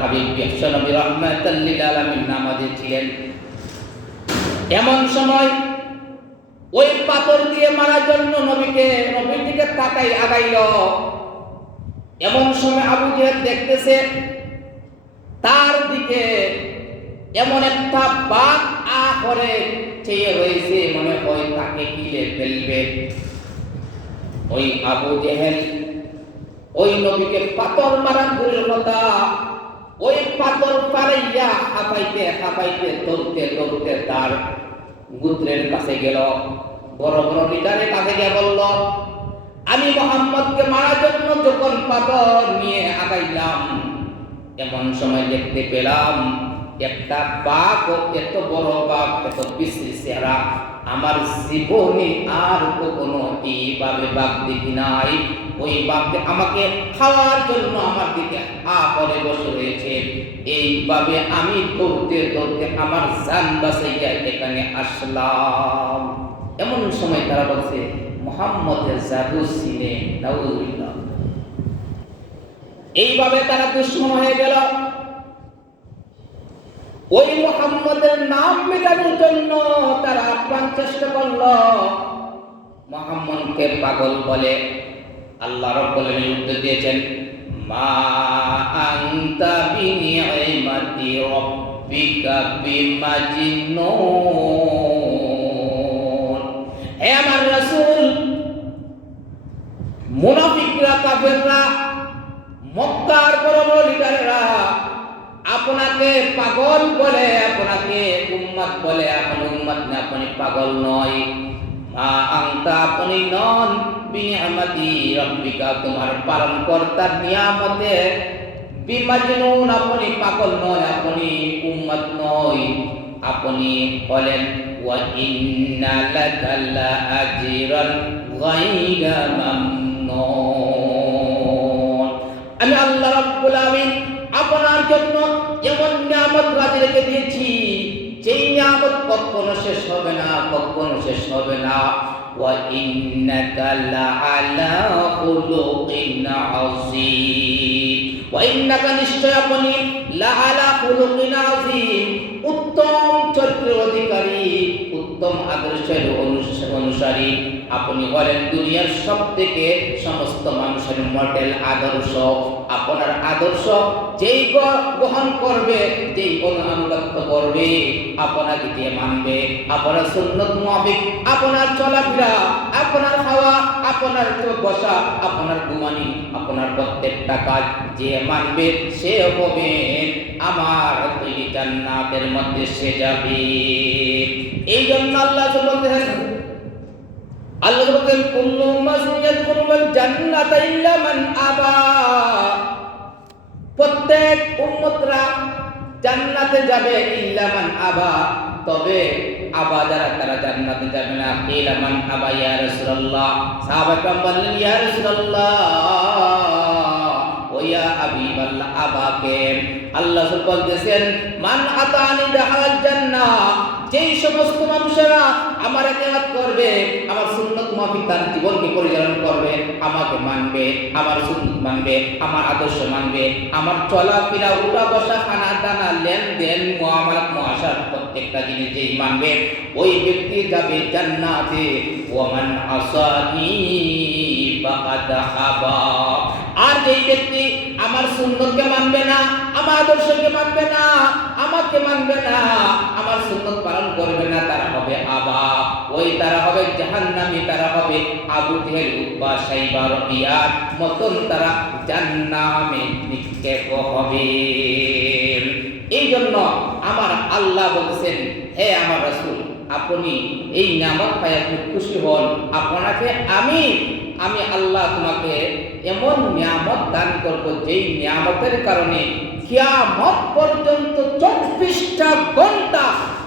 হাবিব বিশ্বনবী রাহমাতাল লিল আলামিন নামাজে ছিলেন। এমন সময় ওই পাথর দিয়ে মারার জন্য নবীর দিকে তাকাই আগাইল। এমন সময় আবু জেহেল দেখতেছে তার দিকে এমন একটা বাঘ করে চেয়ে রয়েছে, মনে হয় তাকে গিলে ফেলবে। ওই আবু জেহেল ওই নবীকে পাথর মারার দূরের কথা, ওই পাথর পাড়াইয়া হাঁপাইতে হাঁপাইতে দৌড়তে দৌড়তে তার গোত্রের কাছে গেল, বড় বড় লিডারের কাছে গিয়ে বলল, আমি মুহাম্মদকে মারার জন্য যখন পাথর নিয়ে আগাইলাম, এমন সময় দেখতে পেলাম একটা বাঘ, এত বড় বাঘ, এত বিশ্রী চেহারা, আমার জীবনে আর কখনো এইভাবে বাঘ দেখি নাই। ওই বাঘকে আমাকে খাওয়ার জন্য আমার দিকে হা করে বসে রয়েছে। এইভাবে আমি দৌড়তে দৌড়তে আমার জান বাঁচাইয়া এখানে আসলাম। এমন সময় তারা বলছে মুহাম্মদের জাদু ছিলে নাউযুবিল্লাহ। এইভাবে তারা দুশমন হয়ে গেল। ওই মুহাম্মদের নাম মেটানোর জন্য তারা আপ্রাণ চেষ্টা করল। মুহাম্মদকে পাগল বলে আল্লাহ রাব্বুল আলামিন উত্তর দিয়েছেন, মা আনতা বিনিআমাতি রাব্বিকা বিমাজনুন। হে আমার রাসূল, মুনাফিকরা, কাফেররা, মক্কার বড় বড় লিডাররা আপনাকে পাগল বলে, আপনাকে উম্মত বলে। আপনি উম্মত না, আপনি পাগল নয়। মা আনতা, আপনি নন, বিনিআমাতি রাব্বিকা, তোমার পালনকর্তার নিয়ামতে, বিমাজনুন, আপনি পাগল নয়, আপনি উম্মত নয়, আপনি বলেন ওয়া ইন্না লাকা লাআজরান গায়রা মামনুন। আমি আল্লাহ রাব্বুল আলামিন আপনার জন্য এমন নিয়ামত রাজি রেখে দিয়েছি, যেই নিয়ামত কখনো শেষ হবে না, কখনো শেষ হবে না। ওয়া ইন্নাকা লাআলা খুলুকিন আযীম, ওয়া ইন্নাকা, নিশ্চয় আপনি, লাআলা খুলুকিন আযীম, উত্তম চরিত্রের অধিকারী, উত্তম আদর্শের অনুসারী। আপনি হলেন দুনিয়ার সবথেকে সমস্ত মানুষের মডেল আদর্শ। আপনার আদর্শ যেই গ্রহণ করবে, যেই অনুগত্য করবে, আপনাকে দিয়ে মানবে, আপনার সুন্নত মুতাবিক আপনার চলাফেরা, আপনার খাওয়া, আপনার বসা, আপনার ঘুমানি, আপনার প্রত্যেকটা কাজ যে মানবে, সে হবে আমার তৈরি জান্নাতের মধ্যে সে যাবে। এই জন্য আল্লাহ বলতেছেন, কুল্লু উম্মাতিন ইয়াদখুলুল জান্নাতা ইল্লা মান আবা, প্রত্যেক উম্মতরা জান্নাতে যাবে, ইল্লা মান আবা, তবে আবা যারা, তারা জান্নাতে যাবে না। ইল্লা মান আবা ইয়া রাসূলুল্লাহ, সাহাবায়ে বললেন ইয়া রাসূলুল্লাহ ওয়া ইয়া হাবিবাল্লাহ, আবাকে। আল্লাহ বলতেছেন মান আতানি দাখাল জান্নাহ, যেই সমস্ত মানুষেরা আমার ইবাদত করবে, আমার সুন্নাত মাফিক তার জীবনকে পরিচালনা করবে, আমাকে মানবে, আমার সুন্নাত মানবে, আমার আদর্শ মানবে, আমার চলাফেরা, উঠা বসা, খানা দানা, লেনদেন, মুআমালাত, মুআশারাত, প্রত্যেকটা জিনিস যেই মানবে, ওই ব্যক্তি যাবে জান্নাতে। ওয়া মান আসানি ফাকাদ আবা, আর যেই ব্যক্তি আমার সুন্নতকে মানবে না, আমার আদর্শকে মানবে না, আমাকে মানবে না, আমার সুন্নত পালন করবে না, তারা হবে আবা, ওই তারা হবে জাহান্নামী, তারা হবে আবু জেহেল, উতবা, শাইবা, রবিয়ার মতন, তারা জাহান্নামে নিক্ষেপ হবে। এই জন্য আমার আল্লাহ বলেছেন, হে আমার রাসূল, আপনি এই নিয়ামত পাই আপনি খুশি হন। আপনাকে আমি আল্লাহ তোমাকে এমন নিয়ামত দান করব, যেই নিয়ামতের কারণে কিয়ামত পর্যন্ত 24টা ঘন্টা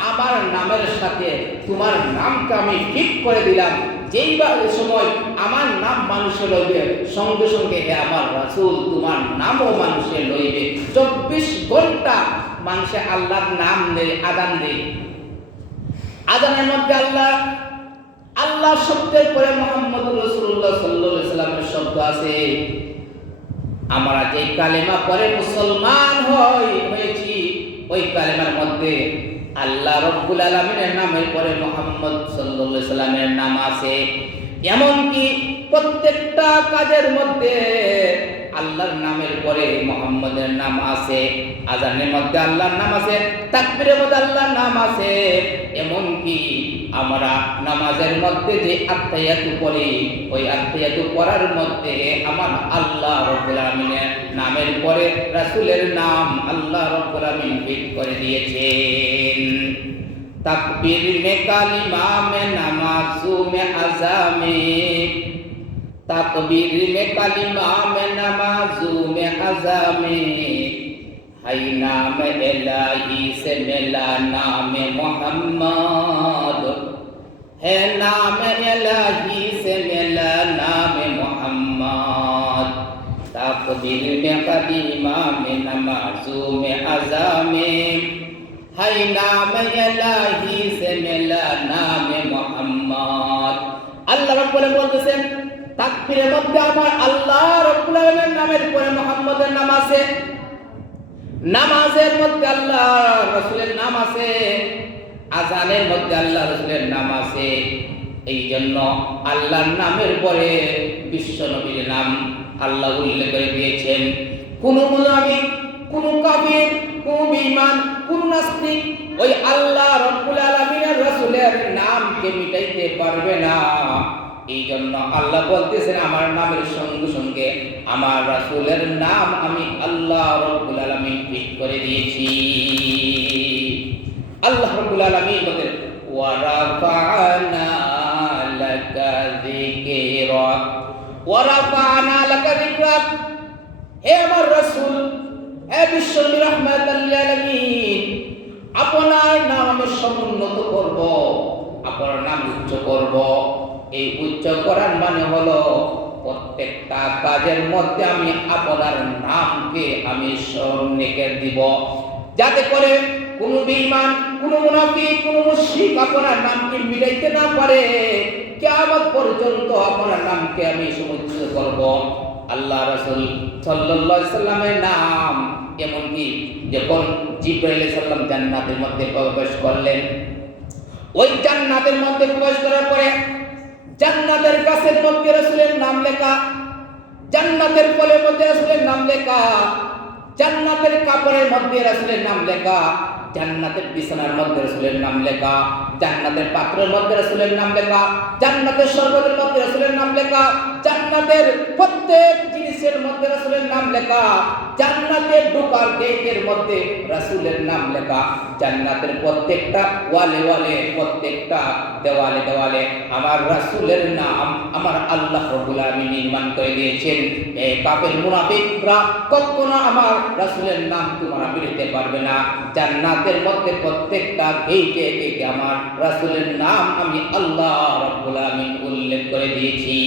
আমার নামের সাথে তোমার নামকে আমি ঠিক করে দিলাম। যেইবার সময় আমার নাম মানুষে লইবে, সঙ্গে সঙ্গে হে আমার রাসূল, তোমার নামও মানুষে লইবে। 24 ঘন্টা মানুষে আল্লাহর নাম নেই, আযান দেয়। আযানের মধ্যে আল্লাহ শব্দের পরে মুহাম্মদুর রাসূলুল্লাহ সাল্লাল্লাহু আলাইহি ওয়াসাল্লামের শব্দ আছে। আমরা যে কালেমা পড়ে মুসলমান হই, আল্লাহ রাব্বুল আলামিনের নামের পরে মুহাম্মদ সাল্লাল্লাহু আলাইহি সাল্লামের নাম আছে। এমনকি প্রত্যেকটা কাজের মধ্যে আল্লাহর নামের পরে মুহাম্মদের নাম আছে। আযানের মধ্যে আল্লাহর নাম আছে, তাকবীরের মধ্যে আল্লাহর নাম আছে। এমনকি আমরা নামাজের মধ্যে যে আত্তাহিয়াতু পড়ি, ওই আত্তাহিয়াতু পড়ার মধ্যে আমার আল্লাহ রাব্বুল আলামিনের নামের পরে রাসূলের নাম আল্লাহ রাব্বুল আলামিন ফিট করে দিয়েছেন। তাকবীর মে কালিমা মে নামাজু মে আযামে, তাকবীর মে কালিমা মে নামাজু মে আযামে, হাই নাম ইলাহি সে মিলা নাম মুহাম্মদ, হে নাম ইলাহি সে মিলা নাম মুহাম্মদ। তাকবীর মে কালিমা মে নামাজু মে আযামে, হাই নাম ইলাহি সে মিলা নাম মুহাম্মদ। আল্লাহ রাব্বুল আলামিন বলতেছেন তাকবীরের মধ্যে আমার আল্লাহ রাব্বুল আলামিনের নামের পরে মুহাম্মদের নাম আছে, নামাজের মধ্যে আল্লাহ রাসূলের নাম আছে, আযানের মধ্যে আল্লাহ রাসূলের নাম আছে। এই জন্য আল্লাহর নামের পরে বিশ্ব নবীর নাম আল্লাহ উল্লেখ করে দিয়েছেন। কোন মুনাফিক, কোন কাফির, কোন বেঈমান, কোন নাস্তিক ওই আল্লাহ রাব্বুল আলামিনের রাসূলের নামকে মিটাইতে পারবে না। এই জন্য আল্লাহ বলতেছেন আমার নামের সঙ্গে সঙ্গে আমার রাসূলের নাম আমি আল্লাহ রাব্বুল আলামিন ঠিক করে দিয়েছি। আল্লাহ রাব্বুল আলামিন বলেন ওয়া রাফা'না লাকা যিকরাক, ওয়া রাফা'না লাকা যিকরাক। হে আমার রাসূল, হে বিশ্বনবী রাহমাতাল লিল আলামিন, আপনার নাম আমি সমুন্নত করব, আপনার নাম উচ্চ করব। এই উচ্চ করার মানে হলো প্রত্যেকটা কাজের মধ্যে আমি আপনার নামকে আমি স্মরণে দিব, যাতে করে কোন বেঈমান, কোন মুনাফিক, কোন মুশরিক আপনার নামকে মিলাইতে না পারে। কিয়ামত পর্যন্ত আপনার নামকে আমি সমুন্নত করব। আল্লাহ রাসূল সাল্লাল্লাহু আলাইহি সাল্লামের নাম এমনকি যখন জিবরাইল আলাইহিস সালাম জান্নাতের মধ্যে প্রবেশ করলেন, ওই জান্নাতের মধ্যে প্রবেশ করার পরে জান্নাতের গাছের মধ্যে রাসূলের নাম লেখা, জান্নাতের ফলের মধ্যে রাসূলের নাম লেখা, জান্নাতের কাপড়ের মধ্যে রাসূলের নাম লেখা, জান্নাতের বিছানার মধ্যে রাসূলের নাম লেখা, জান্নাতের পাত্রের মধ্যে রাসূলের নাম লেখা, জান্নাতের শরবতের মধ্যে রাসূলের নাম লেখা, জান্নাতের প্রত্যেক জিনিসের মধ্যে রাসূলের নাম লেখা, জান্নাতের ঢোকার গেটের মধ্যে রাসূলের নাম লেখা, জান্নাতের প্রত্যেকটা ওয়ালে ওয়ালে, প্রত্যেকটা দেওয়ালে দেওয়ালে আমার রাসূলের নাম আমার আল্লাহ রাব্বুল আলামিন নির্মাণ করে দিয়েছেন। এই কাফের মুনাফিকরা কখনো আমার রাসূলের নাম তোমরা মিলাতে পারবে না। জান্নাতের মধ্যে প্রত্যেকটা গেটে গেটে আমার রাসূলের নাম আমি আল্লাহ রাব্বুল আলামিন উল্লেখ করে দিয়েছি।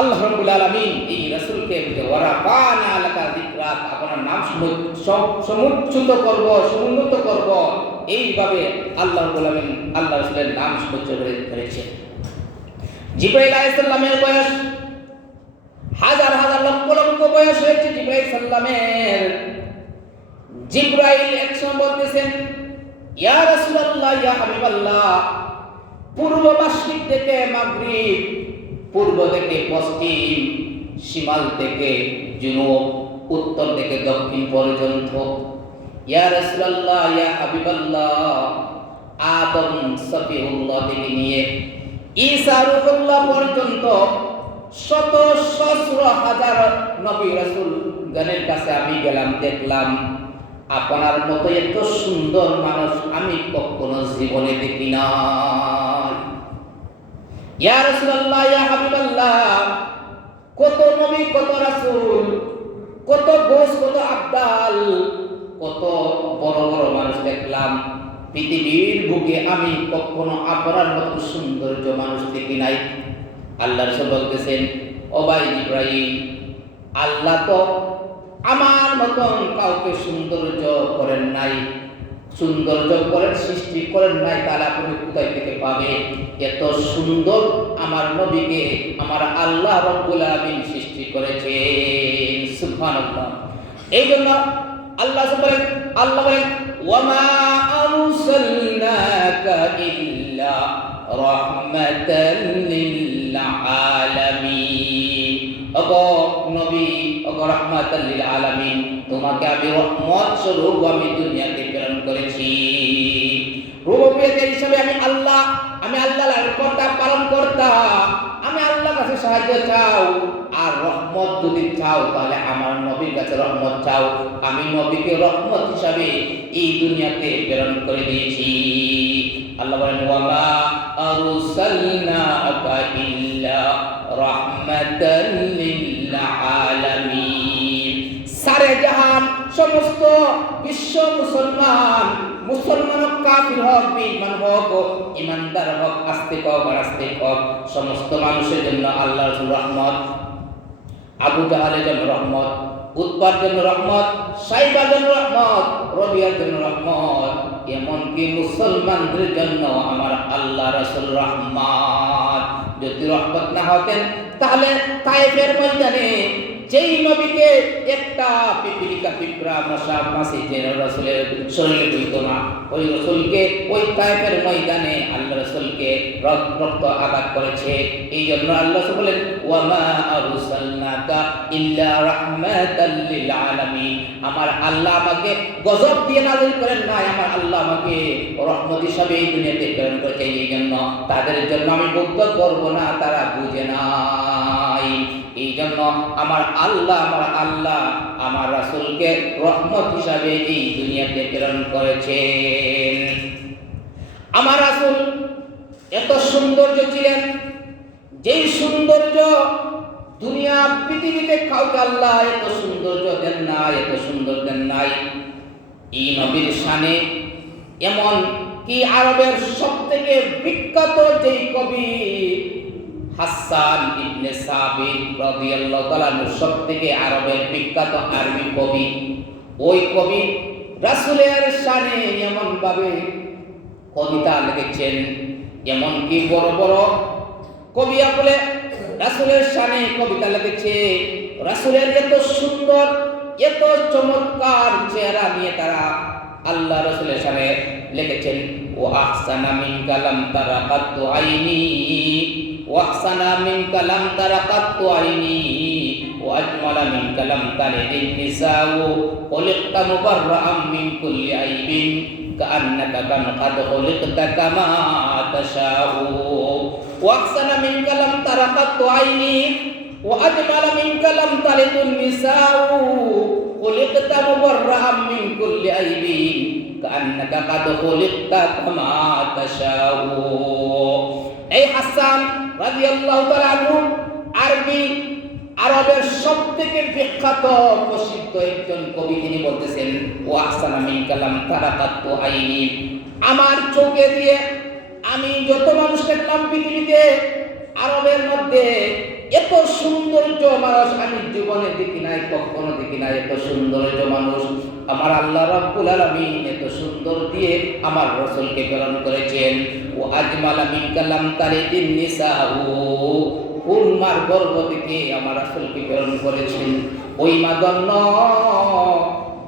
আল্লাহ রাব্বুল আলামিন এই রাসূলকে ওয়ারাফা'না লাকা যিকরাক, আপনার নাম সমুচ্চত করব, সমুন্নত করব, এইভাবে আল্লাহ রাব্বুল আলামিন আল্লাহ রাসূলের নাম সমুচ্চত করেছে। জিবরাইল আলাইহিস সালামের বয়স হাজার হাজার লক্ষ লক্ষ বয়স হয়েছে জিবরাইল সাল্লামের। জিবরাইল একসময় বলতেছেন ইয়া রাসূলুল্লাহ, ইয়া হাবিবাল্লাহ, পূর্ব মাশরিক থেকে মাগরিব, পূর্ব থেকে পশ্চিম, শিমাল থেকে জুনুব, উত্তর থেকে দক্ষিণ পর্যন্ত, ইয়া রাসূলুল্লাহ, ইয়া হাবিবাল্লাহ, আদম সফিউল্লাহ থেকে নিয়ে ঈসা রূহুল্লাহ পর্যন্ত শত সহস্র হাজার নবী রাসূল গণের কাছে আমি গেলাম, দেখলাম আপনার মতো এত সুন্দর মানুষ আমি কখনো জীবনে দেখি না। ইয়া রাসূলুল্লাহ, ইয়া হাবিবাল্লাহ, কত নবী, কত রাসূল, কত গোস, কত আবদাল, কত বড় বড় মানুষ দেখলাম, পৃথিবীর বুকে আমি কখনো আপনার মতো সৌন্দর্য মানুষ দেখি নাই। আল্লাহ রাসূল বলতেছেন ও ভাই ইব্রাহিম, আল্লাহ তো আমার মতন কাউকে সৌন্দর্য করেন নাই, সৌন্দর্য করেন সৃষ্টি করেন নাই, তাহলে আপনি কোথায় থেকে পাবে? এত সুন্দর আমার নবীকে আমার আল্লাহ রাব্বুল আলামিন সৃষ্টি করেছেন। সুবহানাল্লাহ। এই জন্য আল্লাহ বলেন ওয়ামা আরসালনাকা ইল্লা রাহমাতাল লিল আলামিন। ওগো নবী, ওগো রাহমাতাল লিল আলামিন, তোমাকে আমি রহমত স্বরূপ আমি দুনিয়াতে প্রেরণ করেছি। রুবুবিয়তের হিসাবে আমি আল্লাহর কথা পালন কর্তা। আমি আল্লাহর কাছে সাহায্য চাও, আর রহমত যদি চাও তাহলে আমার নবীর কাছে রহমত চাও। আমি নবীকে রহমত হিসাবে এই দুনিয়াতে প্রেরণ করে দিয়েছি। আল্লাহ বলেন ওয়ামা আরসালনাকা ইল্লা রাহমাতাল লিল আলামিন। সারে জাহান সমস্ত বিশ্ব মুসলমান হোক, কাফির হোক, বেঈমান হোক, ইমানদার হোক, আস্তিক হোক, নাস্তিক হোক, সমস্ত মানুষের জন্য আল্লাহ রাসূল রহমত। আবু জাহালের জন্য রহমত, উতবার জন্য রহমত, সাইবার জন্য রহমত, রবিয়ার জন্য রহমত, এমনকি মুসলমানদের জন্য আমার আল্লাহ রাসূল রহমত। যদি রহমত না হতেন তাহলে তায়েফের ময়দানে যেই নবীকে একটা পিপিলিকা, পিঁপড়া, মশা, মাছি যে রাসূলের শরীরে ঢুকত না, ওই রাসূলকে ওই তায়েফের ময়দানে আল্লাহ রাসূলকে রক্ত আঘাত করেছে। এই জন্য আল্লাহ রাসূল বলেন ওয়ামা আরসালনাকা ইল্লা রাহমাতাল লিল আলামিন। আমার আল্লাহ আমাকে গজব দিয়ে নাযিল করেন নাই, আমার আল্লাহ আমাকে রহমত হিসাবে এই দুনিয়াতে প্রেরণ করেছে। এই জন্য তাদের জন্য আমি বদ্ধ করব না, তারা বুঝে নাই। এই জন্য আমার আল্লাহ আমার রাসূলকে রহমত হিসাবে এই দুনিয়াতে প্রেরণ করেছেন। আমার রাসূল এত সৌন্দর্য ছিলেন, যেই সৌন্দর্য দুনিয়া পৃথিবীতে কাউকে আল্লাহ এত সৌন্দর্য দেন নাই, এত সুন্দর দেন নাই। এই নবীর শানে এমন কি আরবের সবথেকে বিখ্যাত যেই কবি হাসান ইবনে সাবিত রাদিয়াল্লাহু তাআলা সবথেকে আরবের বিখ্যাত আরবি কবি, ওই কবি রাসূলের শানে এমন ভাবে কবিতা লিখেছেন, এমন কি বড় বড় কবি বলে রাসূলের শানে কবিতা লিখেছে। রাসূলের এত সুন্দর, এত চমৎকার চেহারা নিয়ে তারা আল্লাহ রাসূলের শানে লিখেছেন ওয়া আহসানা মিন কালাম তারাকাতু আইনি, ওয়াহসানা মিন কালাম তারাকাতু আইনি, ওয়া আজমালা মিন কালাম তালিদিন নিসাউ, খুলিকতা মুবাররাআম মিন কুল্লি আইবিন, কাআন্নাকা কাদ খুলিকতা কামা তাশাউ। ওয়াহসানা মিন কালাম তারাকাতু আইনি, ওয়া আজমালা মিন কালাম তালিদিন নিসাউ, খুলিকতা মুবাররাআম মিন কুল্লি আইবিন, কাআন্নাকা কাদ খুলিকতা কামা তাশাউ। এই হাসান রাদিয়াল্লাহু তাআলা আনহু আরবের সবথেকে বিখ্যাত প্রসিদ্ধ একজন কবি। তিনি বলতেছেন ওয়া আহসানা মিন কালাম তারাকাতু আইনি, আমার চোখে দিয়ে আমি যত মানুষ দেখলাম পৃথিবীতে আরবের মধ্যে এত সৌন্দর্য মানুষ আমি জীবনে দেখি নাই, কখনো দেখি নাই। এত সৌন্দর্য মানুষ আমার আল্লাহ রাব্বুল আলামিন এত সুন্দর দিয়ে আমার রাসূলকে প্রেরণ করেছেন। ও আজমালা মিন কালাম তালিদিন নিসাউ, উম্মার গর্ভ থেকে আমার রাসূলকে প্রেরণ করেছেন। ওই মা ধন্য,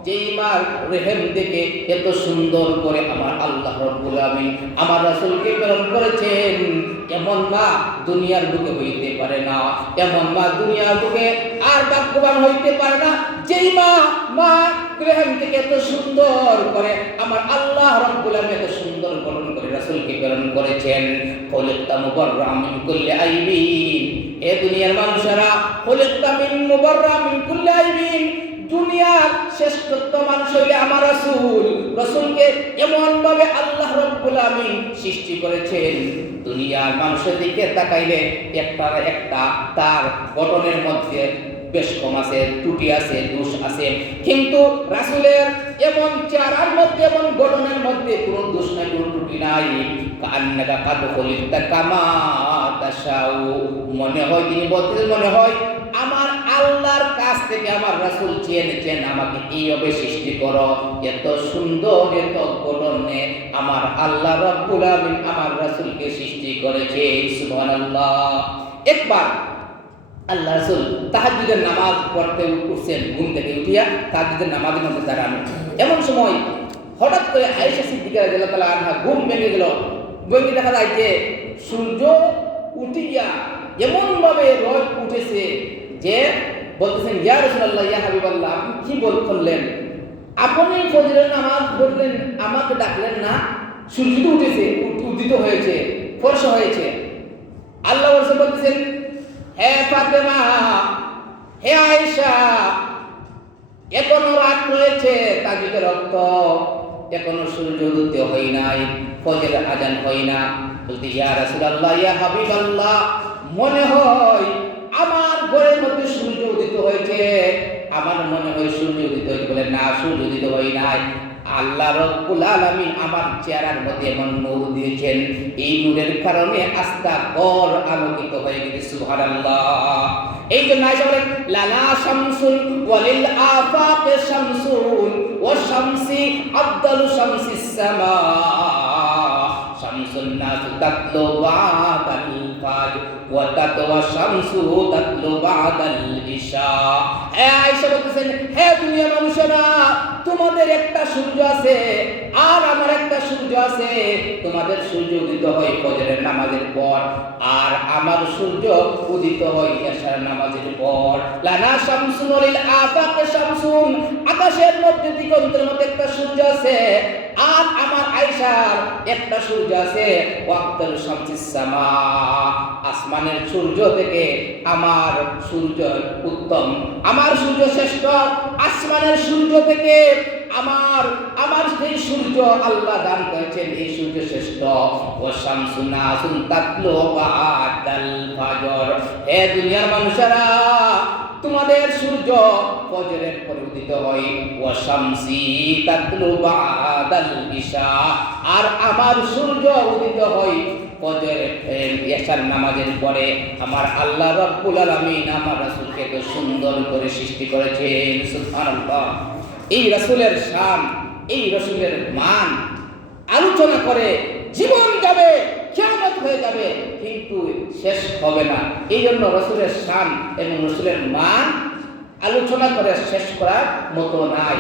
যেই মার রেহেম থেকে এত সুন্দর করে আমার আল্লাহ রাব্বুল আলামিন আমার রাসূলকে প্রেরণ করেছেন। এমন মা দুনিয়ার বুকে হইতে পারে না, এমন মা দুনিয়ার বুকে আর ভাগ্যবান হইতে পারে না, যেই মা রেহেম থেকে এত সুন্দর করে আমার আল্লাহ রাব্বুল আলামিন এত সুন্দর গঠন করে রাসূলকে প্রেরণ করেছেন। খুলিকতা মুবাররাআম মিন কুল্লি আইবিন, এ দুনিয়ার মানুষেরা খুলিকতা মুবাররাআম মিন কুল্লি আইবিন, দুনিয়ার শ্রেষ্ঠত্ব মানুষ হইলে আমার রাসূলকে এমন ভাবে আল্লাহ রাব্বুল আলামিন সৃষ্টি করেছেন। দুনিয়ার মানুষের দিকে তাকাইলে একটা তার গঠনের মধ্যে বেশ কম আছে, ত্রুটি আছে, দোষ আছে, কিন্তু রাসূলের এমন চেহারার মধ্যে, এমন গঠনের মধ্যে কোনো দোষ নাই, কোনো ত্রুটি নাই। কান্নাকা কাদ খুলিকতা কামা তাশাউ, মনে হয় তিনি বলতেছেন, মনে হয় আমার আল্লাহর কাছ থেকে আমার রাসূল চেয়েছেন আমাকে এইভাবে সৃষ্টি করো। এত সুন্দর, এত গঠনে আমার আল্লাহ রাব্বুল আলামিন আমার রাসূলকে সৃষ্টি করেছে। সুবহানাল্লাহ। একবার আল্লাহ রাসূল তাহাজ্জুদের নামাজ পড়তে উঠছেন, ঘুম থেকে উঠিয়া তাহাজ্জুদের নামাজের মধ্যে দাঁড়ানো। এমন সময় হঠাৎ করে আয়েশা সিদ্দিকা রাদিয়াল্লাহু তাআলা আনহা ঘুম ভেঙে গেল। ভেঙে দেখা যায় যে সূর্য উঠিয়া এমন ভাবে রোদ উঠেছে যে বলতেছেন, ইয়া রাসূলুল্লাহ, ইয়া হাবিবাল্লাহ, আপনি কি বললেন? আপনি ফজরের নামাজ পড়লেন, আমাকে ডাকলেন না? সূর্য তো উঠেছে, উদিত হয়েছে, ফর্সা হয়েছে। আল্লাহ রাসূল বলতেছেন, হে ফাতেমা, হে আয়েশা, এখনো রাত রয়েছে, তাজিকে রক্ত, এখনো সূর্য উদিত হয় নাই, ফজরের আজান হয় না। বলতে, ইয়া রাসূলুল্লাহ, ইয়া হাবিবাল্লাহ, মনে হয় আমার ঘরের মধ্যে সূর্য উদিত হয়েছে, আমার মনে হয় সূর্য উদিত হয়েছে। বলে, না, সূর্য উদিত হয় নাই। আল্লাহ রাব্বুল আলামিন আমার চেহারার মধ্যে এমন নূর দিয়েছেন, এই নূরের কারণে আস্তা ঘর আলোকিত হয়ে গেছে। সুবহানাল্লাহ। এই জন্য আয়েশা বলেন, লালা শামসুন ওয়ালিল আফাকে শামসুন ওয়া শামসি আফদালু শামসিস সামা, শামসুন নাস তাতলু বাদাল ফাজর ওয়া তাতওয়া শামসু তাতলু বাদাল ইশা। হে আয়েশা বলতেছেন, হে দুনিয়ার মানুষেরা, তোমাদের একটা সূর্য আছে আর আমার একটা সূর্য আছে। তোমাদের সূর্য উদিত হয় ফজরের নামাজের পর, আর আমার সূর্য উদিত হয় এশার নামাজের পর। লানা শামসুন লিল আফাকে শামসুন, আকাশের মধ্যে দিগন্তের মধ্যে একটা সূর্য আছে, আর আমার আয়েশার একটা সূর্য আছে ওয়াক্তাল শামসিস সামা, আসমানের সূর্য থেকে আমার সূর্য উত্তম, আমার সূর্য শ্রেষ্ঠ। আসমানের সূর্য থেকে আমার সেই সূর্য আল্লাহ দান করেছেন, এই সূর্য শ্রেষ্ঠ। ও শামসুন নাসুন তাতলু বাদাল ফাজর, হে দুনিয়ার মানুষেরা, তোমাদের সূর্য ফজরের পরে উদিত হয়। ও শামসি তাতলু বাদাল ইশা, আর আমার সূর্য উদিত হয় ফজরের এশার নামাজের পরে। আমার আল্লাহ রাব্বুল আলামিন আমার রাসূলকে তো সুন্দর করে সৃষ্টি করেছেন। সুবহানাল্লাহ। এই রাসূলের শান, এই রাসূলের মান আলোচনা করে জীবন যাবে, কিয়ামত হয়ে যাবে, কিন্তু শেষ হবে না। এই জন্য রাসূলের শান এবং রাসূলের মান আলোচনা করে শেষ করার মতো নাই।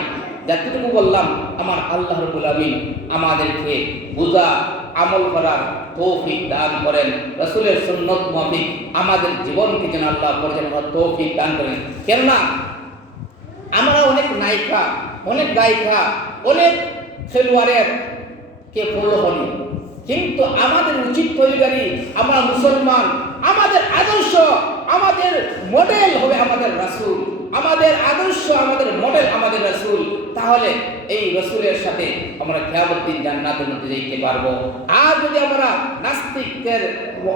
যতটুকু বললাম, আমার আল্লাহ রাব্বুল আলামিন আমাদেরকে বুঝা আমল করার তৌফিক দান করেন। রাসূলের সুন্নাত মাফিক আমাদের জীবনকে যেন আল্লাহ পরিচালনার তৌফিক দান করেন। কেননা আমরা অনেক নায়িকা, অনেক গায়িকা, অনেক খেলোয়াড়ের কে ফলো করি, কিন্তু আমাদের উচিত পরিবারই আমরা মুসলমান, আমাদের আদর্শ, আমাদের মডেল হবে আমাদের রাসূল, আমাদের আদর্শ, আমাদের মডেল আমাদের রাসূল। তাহলে এই রাসূলের সাথে আমরা কিয়ামতের দিন জান্নাতের মধ্যে যেতে পারবো। আর যদি আমরা নাস্তিকদের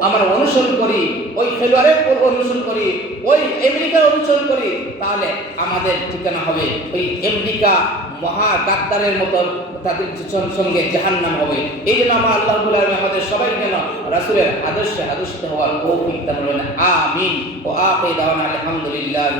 আমরা অনুসরণ করি, ওই খেলোয়াড়ের অনুসরণ করি, ওই আমেরিকার অনুসরণ করি, তাহলে আমাদের ঠিকানা হবে ওই আমেরিকা মহা গাদ্দারের মতো, তাদের সঙ্গে জাহান্নাম হবে। এই জন্য আমার আল্লাহ রাব্বুল আলামিন আমাদের সবাই যেন রাসূলের আদর্শে আদর্শিত হওয়ার তৌফিক দান করেন। আমিন। ওয়া আখিরু দাওয়ানা আলহামদুলিল্লাহি।